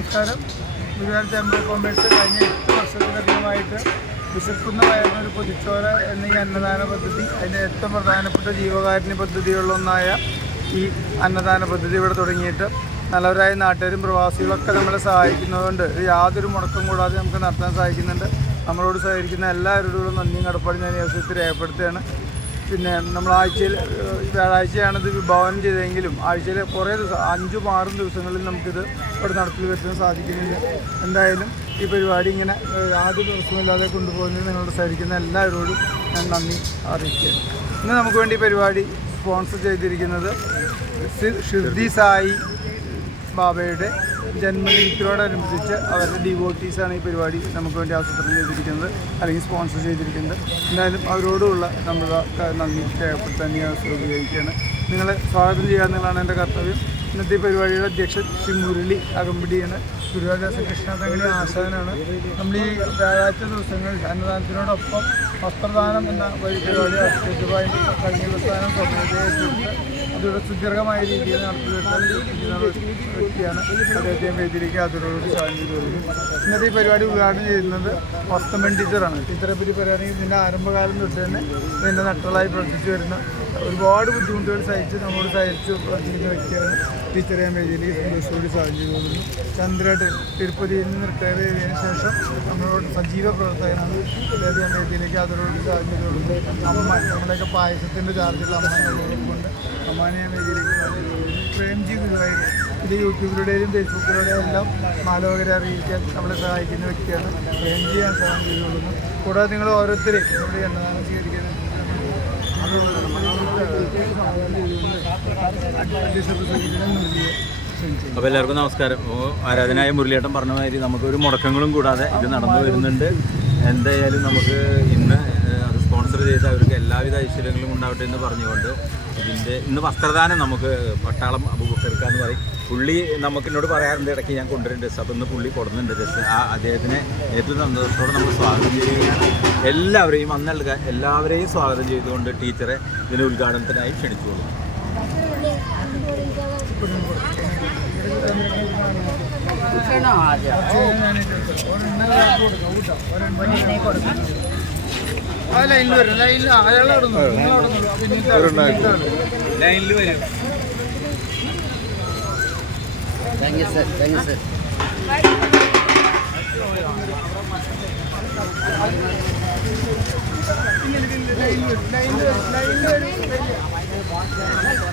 നമസ്കാരം. Guruvayur chamber of commerce കഴിഞ്ഞ എട്ട് വർഷത്തിലധികമായിട്ട് വിശക്കുന്ന വയറിനൊരു പൊതിച്ചോര എന്ന ഈ അന്നദാന പദ്ധതി അതിന്റെ ഏറ്റവും പ്രധാനപ്പെട്ട ജീവകാരുണ്യ പദ്ധതികളിലൊന്നായ ഈ അന്നദാന പദ്ധതി ഇവിടെ തുടങ്ങിയിട്ട് നല്ലവരായ നാട്ടുകാരും പ്രവാസികളൊക്കെ നമ്മളെ സഹായിക്കുന്നതുകൊണ്ട് യാതൊരു മുടക്കം കൂടാതെ നമുക്ക് നടത്താൻ സഹായിക്കുന്നുണ്ട് നമ്മളോട് സഹകരിക്കുന്ന എല്ലാവരോടും നന്ദിയും കടപ്പാടും ഞാൻ ഈ അവസരത്തിൽ രേഖപ്പെടുത്തുകയാണ്. പിന്നെ നമ്മൾ ആഴ്ചയിൽ വ്യാഴാഴ്ചയാണിത് വിഭാവനം ചെയ്തതെങ്കിലും ആഴ്ചയിൽ കുറേ ദിവസം അഞ്ചും ആറും ദിവസങ്ങളിൽ നമുക്കിത് ഇവിടെ നടപ്പിൽ വരുത്താൻ സാധിക്കുന്നില്ല എന്തായാലും ഈ പരിപാടി ഇങ്ങനെ ആദ്യ ദിവസമില്ലാതെ കൊണ്ടുപോകുന്നതിന് നിങ്ങളോട് സഹകരിക്കുന്ന എല്ലാവരോടും ഞാൻ നന്ദി അറിയിക്കുകയാണ് ഇന്ന് നമുക്ക് വേണ്ടി പരിപാടി സ്പോൺസർ ചെയ്തിരിക്കുന്നത് ഷിർദി സായി ബാബയുടെ ജന്മദിനത്തോടനുബന്ധിച്ച് അവരുടെ ഡിവോട്ടീസാണ് ഈ പരിപാടി നമുക്ക് വേണ്ടി ആസൂത്രണം ചെയ്തിരിക്കുന്നത് അല്ലെങ്കിൽ സ്പോൺസർ ചെയ്തിരിക്കുന്നത്. എന്തായാലും അവരോടുള്ള നമ്മുടെ നന്ദി രേഖപ്പെടുത്താൻ ഉപയോഗിക്കുകയാണ് നിങ്ങളെ സ്വാഗതം ചെയ്യുക എന്നുള്ളതാണ് എന്റെ കർത്തവ്യം. ഇന്നത്തെ പരിപാടിയുടെ അധ്യക്ഷൻ ശ്രീ മുരളി അകമ്പടിയാണ്. ഗുരുവാദാസ കൃഷ്ണതകളി ആശാനാണ്. നമ്മൾ ഈ വ്യാഴാഴ്ച ദിവസങ്ങളിൽ അന്നദാനത്തിനോടൊപ്പം വസ്ത്രദാനം എന്ന പരിപാടി ആസ്വദിച്ചതുമായി കഴിഞ്ഞ ദിവസം സുദീർഘമായ രീതിയിൽ നടത്തി വരുത്താൻ ഇരിക്കുന്ന ഒരു വ്യക്തിയാണ് വേദിയിലേക്ക് അതിനോട് ചാലഞ്ച് ഇന്നത്തെ ഈ പരിപാടി ഉദ്ഘാടനം ചെയ്യുന്നത് വസ്തമൻ ടീച്ചറാണ്. ടീച്ചറെ പറ്റി പറയുകയാണെങ്കിൽ ഇതിന്റെ ആരംഭകാലം തൊട്ട് തന്നെ ഇതിന്റെ നട്ടലായി പ്രവർത്തിച്ചു വരുന്ന ഒരുപാട് ബുദ്ധിമുട്ടുകൾ സഹിച്ച് നമ്മോട് സഹിച്ച് പ്രവർത്തിക്കുന്ന വ്യക്തിയാണ് ടീച്ചറെ ഞാൻ വേദിയിലേക്ക് സന്തോഷത്തോടെ ചാലഞ്ച് തോന്നുന്നു. ചന്ദ്രേട്ടൻ തിരുപ്പതിയിൽ നിന്ന് റിട്ടയർ ചെയ്തതിന് ശേഷം നമ്മളോട് സജീവ പ്രവർത്തകനാണ്. അദ്ദേഹത്തെ ഞാൻ വേദിയിലേക്ക് അതിനോട് ചാലഞ്ച് തോന്നുന്നു. അമ്മ നമ്മളെയൊക്കെ പായസത്തിന്റെ ചാർജുള്ള അമ്മ അമ്മാനെ ഇത് യൂട്യൂബിലൂടെയും ഫേസ്ബുക്കിലൂടെയും എല്ലാം മാലോകരെ അറിയിക്കാൻ നമ്മളെ സഹായിക്കുന്ന വ്യക്തിയാണ് പ്രേംജി ചെയ്യാൻ സഹായം കൂടാതെ നിങ്ങൾ ഓരോരുത്തരെയും നമ്മുടെ എന്താണ് സ്വീകരിക്കുന്നത് അപ്പോൾ എല്ലാവർക്കും നമസ്കാരം. ആരാധനായ മുരളിയേട്ടൻ പറഞ്ഞ മാതിരി നമുക്കൊരു മുടക്കങ്ങളും കൂടാതെ ഇത് നടന്നു വരുന്നുണ്ട്. എന്തായാലും നമുക്ക് ഇന്ന് അത് അവർക്ക് എല്ലാവിധ ഐശ്വര്യങ്ങളും ഉണ്ടാവട്ടെ എന്ന് പറഞ്ഞുകൊണ്ട് ഇതിന്റെ ഇന്ന് വസ്ത്രദാനം നമുക്ക് പട്ടാളം അബുബക്കർക്ക എന്ന് പറയും. പുള്ളി നമുക്ക് എന്നോട് പറയാറുണ്ട് ഇടയ്ക്ക് ഞാൻ കൊണ്ടുവരും ഡ്രസ്സ് അപ്പം ഇന്ന് പുള്ളി കൊടുക്കുന്നുണ്ട് ഡ്രസ്സ് ആ അദ്ദേഹത്തിനെ ഏറ്റവും സന്തോഷത്തോടെ നമ്മൾ സ്വാഗതം ചെയ്യുകയാണ്. എല്ലാവരെയും അന്നുള്ള എല്ലാവരെയും സ്വാഗതം ചെയ്തുകൊണ്ട് ടീച്ചറെ ഇതിന് ഉദ്ഘാടനത്തിനായി ക്ഷണിച്ചോളൂ ആ ലൈനിൽ വരും ലൈനിൽ അയാൾ അവിടെ നിന്നോളൂ. നിങ്ങൾ അവിടെ നിന്നോളൂ. പിന്നീട് ആൾ, പിന്നീട് ആൾ. ലൈനിൽ വരും ലൈനിൽ വരും, ലൈനിൽ വരും, ലൈനിൽ വരും, ലൈനിൽ വരും.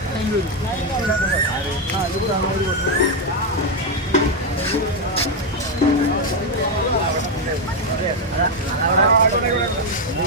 ലൈനിൽ വരും. ആ, ഇത് കാണാൻ ഒരു കുഴപ്പമില്ല. ഇവിടെ കഴിയണ്ട, ഇവിടെ കഴിയാൻ പറ്റില്ല.